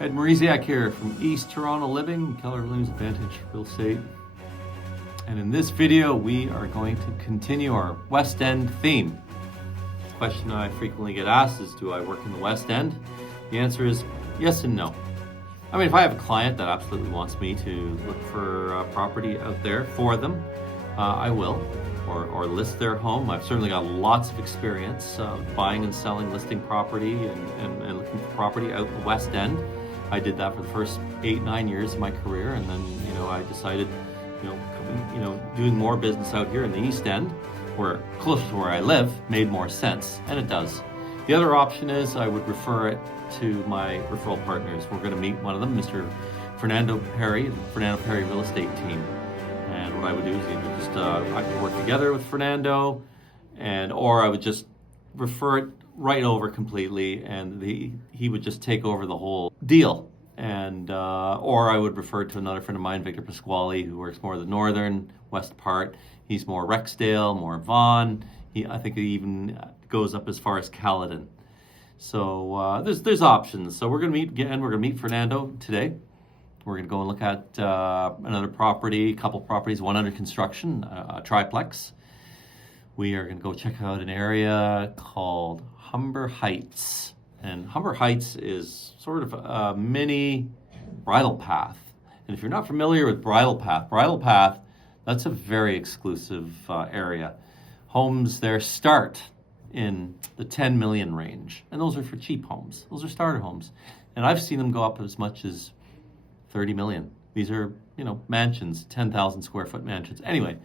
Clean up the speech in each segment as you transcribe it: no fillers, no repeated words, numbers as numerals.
Ed Morysiak here from East Toronto Living, Keller Advantage Real Estate. And in this video, we are going to continue our West End theme. The question I frequently get asked is, do I work in the West End? The answer is yes and no. I mean, if I have a client that absolutely wants me to look for property out there for them, I will, or list their home. I've certainly got lots of experience buying and selling, listing property and looking for property out in the West End. I did that for the first 8-9 years of my career, and then I decided doing more business out here in the East End, where close to where I live, made more sense, and it does. The other option is I would refer it to my referral partners. We're going to meet one of them, Mr. Fernando Perry, the Fernando Perry Real Estate Team. And what I would do is either just I could work together with Fernando, or I would just refer it right over completely, and he would just take over the whole deal. And or I would refer to another friend of mine, Victor Pasquale, who works more the northern west part. He's more Rexdale, more Vaughan. I think he even goes up as far as Caledon. So there's options. So we're gonna meet again. We're gonna meet Fernando today. We're gonna go and look at another property, couple properties, one under construction, a triplex. We are gonna go check out an area called Humber Heights. And Humber Heights is sort of a mini bridle path. And if you're not familiar with bridle path, that's a very exclusive area. Homes there start in the 10 million range. And those are for cheap homes. Those are starter homes. And I've seen them go up as much as 30 million. These are, mansions, 10,000 square foot mansions. Anyway,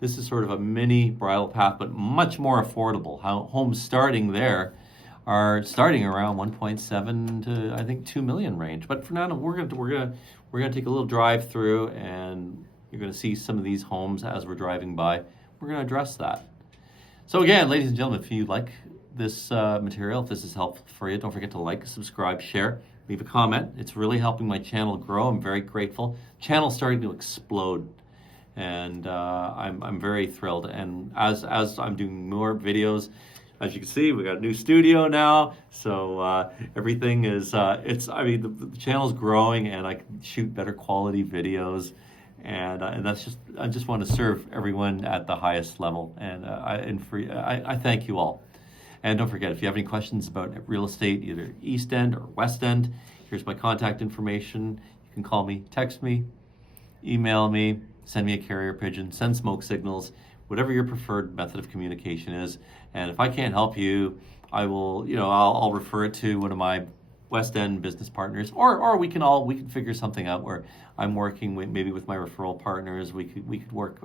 this is sort of a mini bridle path, but much more affordable. Homes starting there are starting around 1.7 to I think 2 million range. But for now, we're gonna take a little drive through, and you're gonna see some of these homes as we're driving by. We're gonna address that. So again, ladies and gentlemen, if you like this material, if this is helpful for you, don't forget to like, subscribe, share, leave a comment. It's really helping my channel grow. I'm very grateful. Channel's starting to explode, and I'm very thrilled. And as I'm doing more videos, as you can see, we got a new studio now, so everything is, the channel's growing, and I can shoot better quality videos, and I just want to serve everyone at the highest level, and I thank you all. And don't forget, if you have any questions about real estate, either East End or West End, here's my contact information. You can call me, text me, email me, send me a carrier pigeon, send smoke signals, whatever your preferred method of communication is. And if I can't help you, I will, I'll refer it to one of my West End business partners, or we can figure something out where I'm working with my referral partners. We could work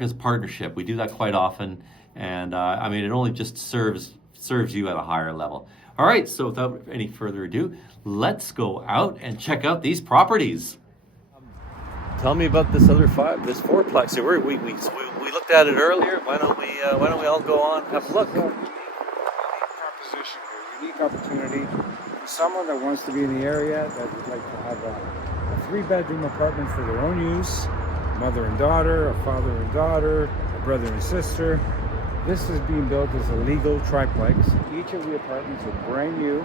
as a partnership. We do that quite often, and it only just serves you at a higher level. All right, so without any further ado, let's go out and check out these properties. Tell me about this fourplex. So we looked at it earlier. Why don't we all go on and have a look? Unique opportunity for someone that wants to be in the area, that would like to have a 3-bedroom apartment for their own use, mother and daughter, a father and daughter, a brother and sister. This is being built as a legal triplex. Each of the apartments are brand new,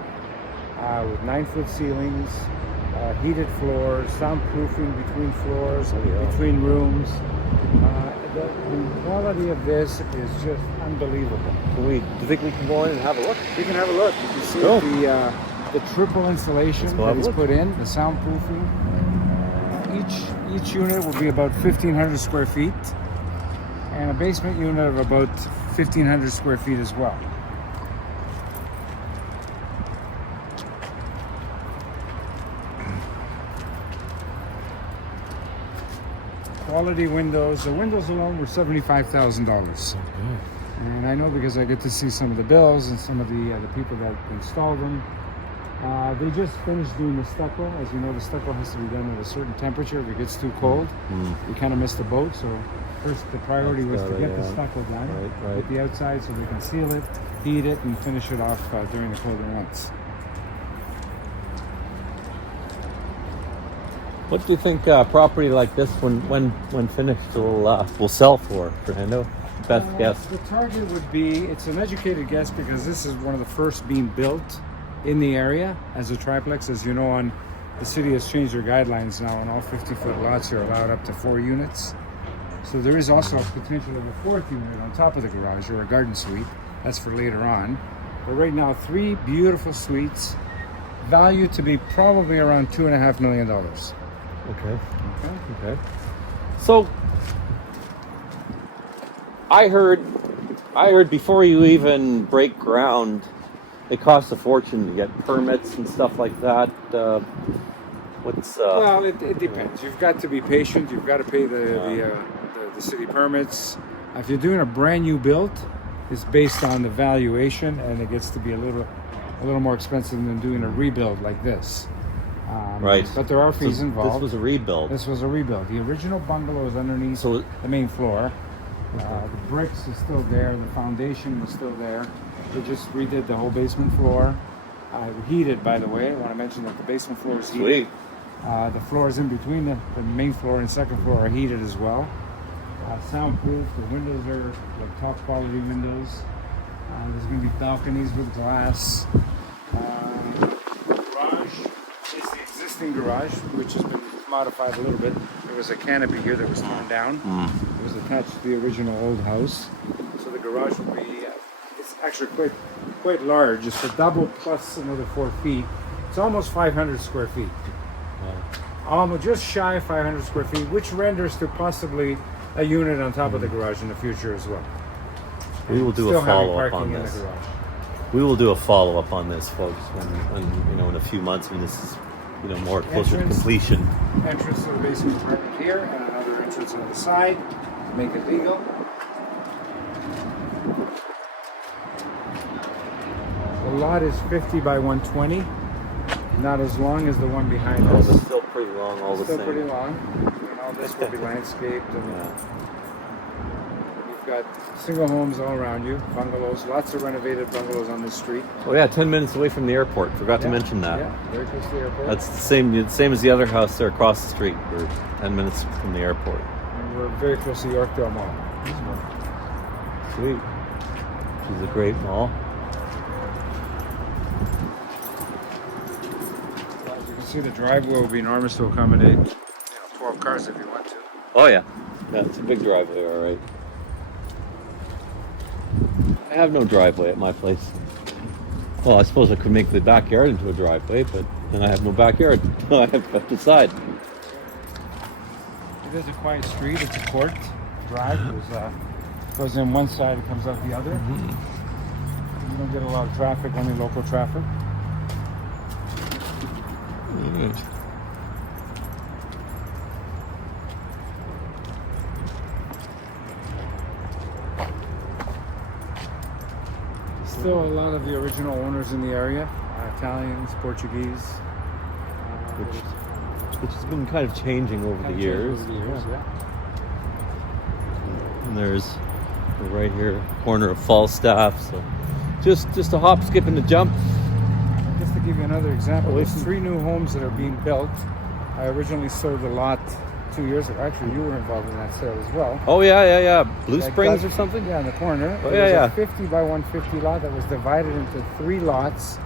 with 9-foot ceilings, heated floors, soundproofing between floors, between rooms. The quality of this is just unbelievable. Do you think we can go in and have a look? We can have a look. You can see the triple insulation that is put in, the soundproofing. Each unit will be about 1,500 square feet, and a basement unit of about 1,500 square feet as well. Quality windows. The windows alone were $75,000. And I know because I get to see some of the bills and some of the people that installed them. They just finished doing the stucco. As you know, the stucco has to be done at a certain temperature. If it gets too cold, we kind of missed the boat. So first, the priority was to get the stucco done, get the outside so we can seal it, heat it, and finish it off during the colder months. What do you think property like this, when finished, will sell for, Fernando? Best guess. The target would be, it's an educated guess because this is one of the first being built in the area as a triplex. As you know, on the city has changed their guidelines now, and all 50-foot lots are allowed up to 4 units. So there is also a potential of a 4th unit on top of the garage, or a garden suite. That's for later on. But right now, 3 beautiful suites, valued to be probably around $2.5 million. Okay. So I heard before you even break ground, it costs a fortune to get permits and stuff like that. Well, it depends. You've got to be patient. You've got to pay the city permits. If you're doing a brand new build, it's based on the valuation, and it gets to be a little more expensive than doing a rebuild like this. Right. But there are fees involved. This was a rebuild. The original bungalow is underneath the main floor. The bricks is still there. The foundation was still there. They just redid the whole basement floor. Heated, by the way. I want to mention that the basement floor is heated. Sweet. The floors in between the main floor and second floor are heated as well. Soundproof. The windows are like top quality windows. There's going to be balconies with glass. Garage is the existing garage, which has been modified a little bit. There was a canopy here that was torn down. It was attached to the original old house. So the garage will be, it's actually quite large. It's a double plus another 4 feet. It's almost 500 square feet. Almost just shy of 500 square feet, which renders to possibly a unit on top of the garage in the future as well. We will do a follow-up on this. We will do a follow-up on this, folks, when in a few months when this is more closer to completion. Entrance to the basement apartment here, and another entrance on the side to make it legal. The lot is 50 by 120, not as long as the one behind us. It's still pretty long, all the same. Still pretty long. And all this will be landscaped. And you've got single homes all around you, bungalows, lots of renovated bungalows on this street. Oh yeah, 10 minutes away from the airport. Forgot to mention that. Yeah, very close to the airport. That's the same as the other house there across the street. We're 10 minutes from the airport. And we're very close to Yorkdale Mall. Sweet. Which is a great mall. As you can see, the driveway will be enormous to accommodate 12 cars if you want to. Oh yeah. Yeah, it's a big driveway, all right. I have no driveway at my place. Well, I suppose I could make the backyard into a driveway, but then I have no backyard. I have to decide. It is a quiet street. It's a court drive. It goes in one side, it comes out the other. You don't get a lot of traffic, only local traffic. Still a lot of the original owners in the area, Italians, Portuguese. Which has been kind of changing over the years. And there's right here, corner of Falstaff. So just a hop, skip, and a jump. Just to give you another example, there's 3 new homes that are being built. I originally sold the lot 2 years ago. Actually, you were involved in that sale as well. Oh yeah. Blue Springs or something? Yeah, in the corner. Oh It was a 50 by 150 lot that was divided into 3 lots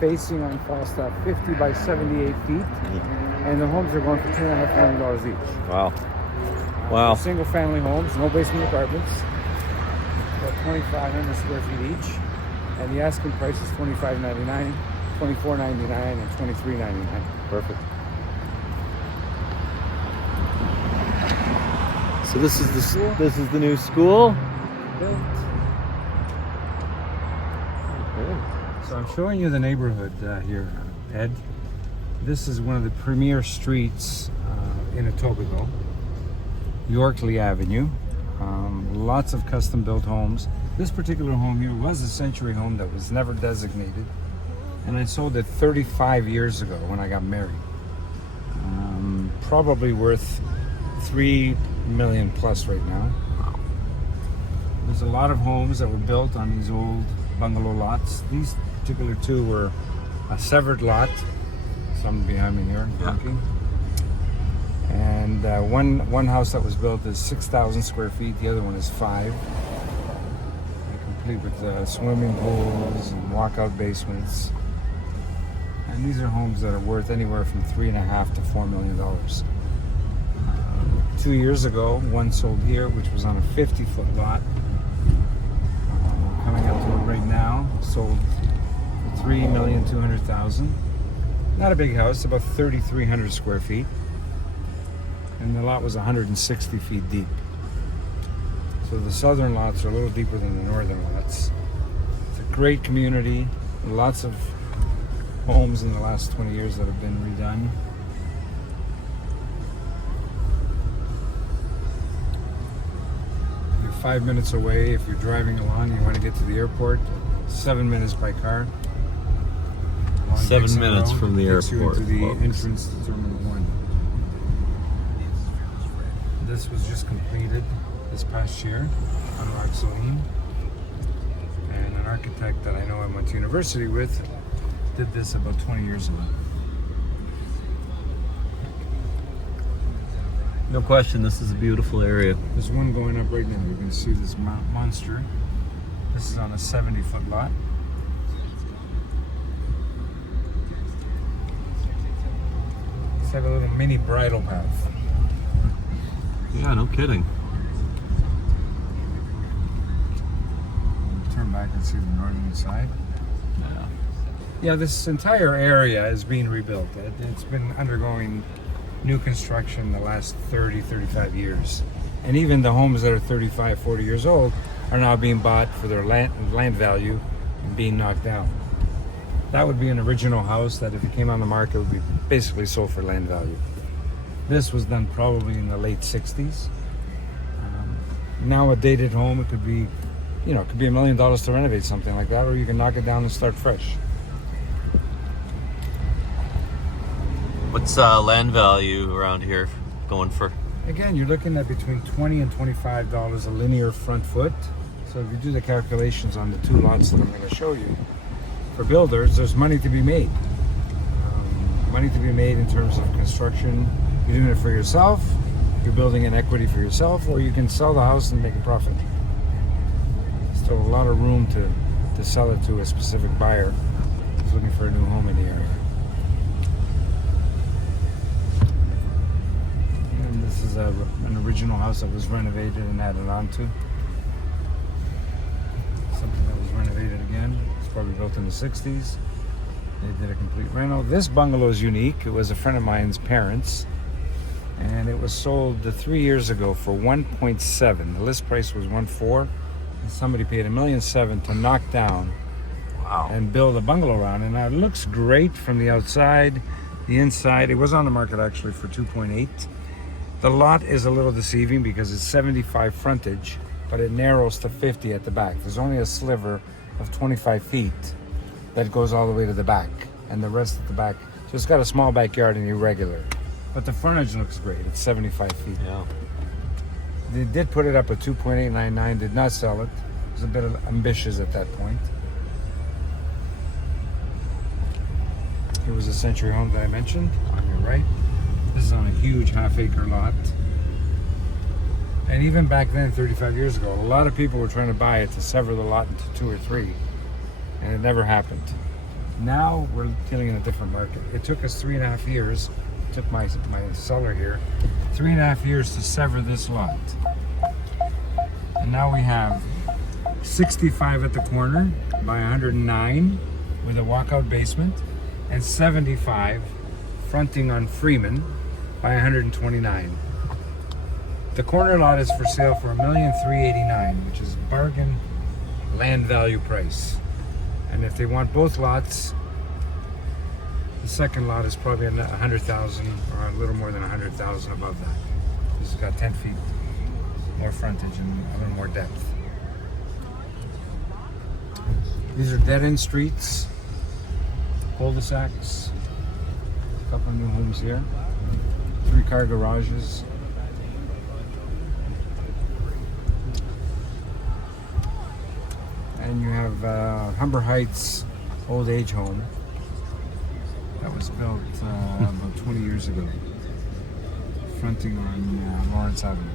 facing on Falstaff, 50 by 78 feet. And the homes are going for $2.5 million each. Wow. Single family homes, no basement apartments. About 2,500 square feet each. And the asking price is $25.99, $24.99, and $23.99. Perfect. So this is the new school. Built. Okay. So I'm showing you the neighborhood here, Ed. This is one of the premier streets in Etobicoke, Yorkley Avenue. Lots of custom-built homes. This particular home here was a century home that was never designated, and I sold it 35 years ago when I got married. Probably worth $3 million plus right now. There's a lot of homes that were built on these old bungalow lots. These particular 2 were a severed lot. Some behind me here, looking. And one house that was built is 6,000 square feet. The other one is 5. Complete with swimming pools and walkout basements. And these are homes that are worth anywhere from $3.5 to $4 million. 2 years ago, one sold here, which was on a 50-foot lot. Coming up to it right now, sold for $3,200,000. Not a big house, about 3,300 square feet. And the lot was 160 feet deep. So the southern lots are a little deeper than the northern lots. It's a great community. Lots of homes in the last 20 years that have been redone. You're 5 minutes away if you're driving along and you want to get to the airport. 7 minutes by car. 7 minutes from the takes you airport. into the folks. entrance to Terminal 1. This was just completed this past year on Roxaline. And an architect that I know I went to university with did this about 20 years ago. No question, this is a beautiful area. There's one going up right now. You can see this monster. This is on a 70-foot lot. It's like a little mini bridle path. Yeah, no kidding. Turn back and see the northern side. Yeah. Yeah, this entire area is being rebuilt. It's been undergoing new construction the last 30, 35 years. And even the homes that are 35, 40 years old are now being bought for their land value and being knocked down. That would be an original house that if it came on the market would be basically sold for land value. This was done probably in the late 60s. Now a dated home, it could be, it could be $1 million to renovate something like that, or you can knock it down and start fresh. What's land value around here going for? Again, you're looking at between $20 and $25 a linear front foot. So if you do the calculations on the two lots that I'm going to show you, for builders, there's money to be made. Money to be made in terms of construction. You're doing it for yourself, you're building an equity for yourself, or you can sell the house and make a profit. Still a lot of room to sell it to a specific buyer who's looking for a new home in the area. And this is an original house that was renovated and added on to. Something that was renovated again. It's probably built in the 60s. They did a complete reno. This bungalow is unique. It was a friend of mine's parents. And it was sold 3 years ago for 1.7. The list price was 1.4. And somebody paid $1.7 million to knock down and build a bungalow around. And now it looks great from the outside. The inside, it was on the market actually for 2.8. The lot is a little deceiving because it's 75 frontage, but it narrows to 50 at the back. There's only a sliver of 25 feet that goes all the way to the back, and the rest at the back. So it's got a small backyard and irregular. But the frontage looks great. It's 75 feet. Yeah. They did put it up at 2.899, did not sell it. It was a bit ambitious at that point. Here was a Century Home that I mentioned on your right. This is on a huge half-acre lot. And even back then, 35 years ago, a lot of people were trying to buy it to sever the lot into 2 or 3. And it never happened. Now we're dealing in a different market. It took us 3.5 years. It took my seller here 3.5 years to sever this lot. And now we have 65 at the corner by 109 with a walkout basement, and 75 fronting on Freeman by 129. The corner lot is for sale for $1,389,000, which is bargain land value price. And if they want both lots, the second lot is probably $100,000 or a little more than $100,000 above that. This has got 10 feet more frontage and a little more depth. These are dead-end streets, cul-de-sacs. A couple of new homes here. 3-car garages. And you have Humber Heights old age home that was built about 20 years ago, fronting on Lawrence Avenue.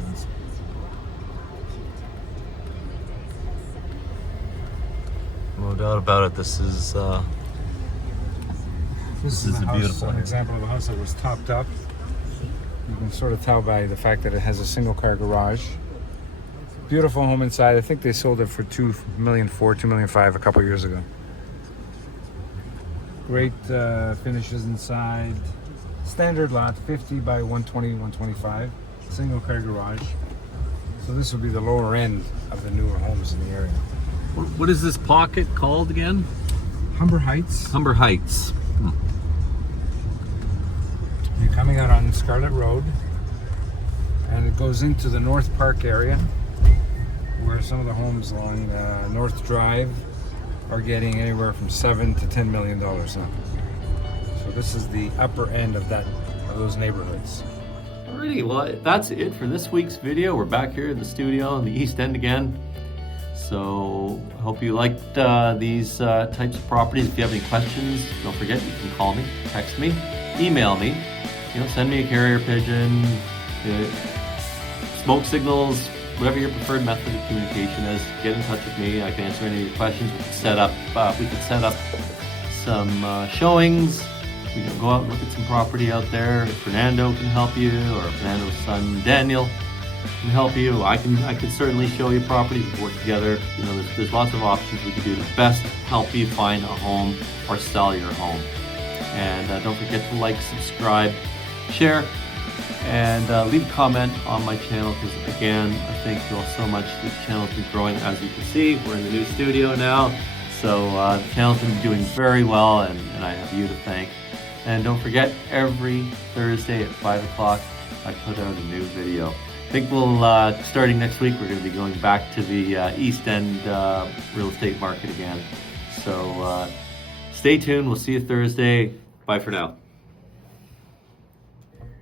No doubt about it. This is This This is is a a house, beautiful an house. example of a house that was topped up. You can sort of tell by the fact that it has a single car garage. Beautiful home inside. I think they sold it for $2,400,000, $2,500,000 a couple years ago. Great finishes inside. Standard lot, 50 by 120, 125. Single car garage. So this would be the lower end of the newer homes in the area. What is this pocket called again? Humber Heights. Humber Heights. You're coming out on Scarlet Road, and it goes into the North Park area, where some of the homes along North Drive are getting anywhere from $7 to $10 million now. So this is the upper end of those neighborhoods. Alrighty, well, that's it for this week's video. We're back here in the studio in the East End again. So I hope you liked these types of properties. If you have any questions, don't forget you can call me, text me, email me. Send me a carrier pigeon, smoke signals, whatever your preferred method of communication is. Get in touch with me. I can answer any of your questions. We can set up some showings. We can go out and look at some property out there. Fernando can help you, or Fernando's son Daniel can help you. I can certainly show you properties. We can work together. There's lots of options we can do to best help you find a home or sell your home. And don't forget to like, subscribe, share, and leave a comment on my channel, because again, I thank you all so much. The channel's been growing, as you can see. We're in the new studio now, so the channel's been doing very well, and I have you to thank. And don't forget, every Thursday at 5 o'clock, I put out a new video. I think starting next week, we're going to be going back to the East End real estate market again. So stay tuned. We'll see you Thursday. Bye for now.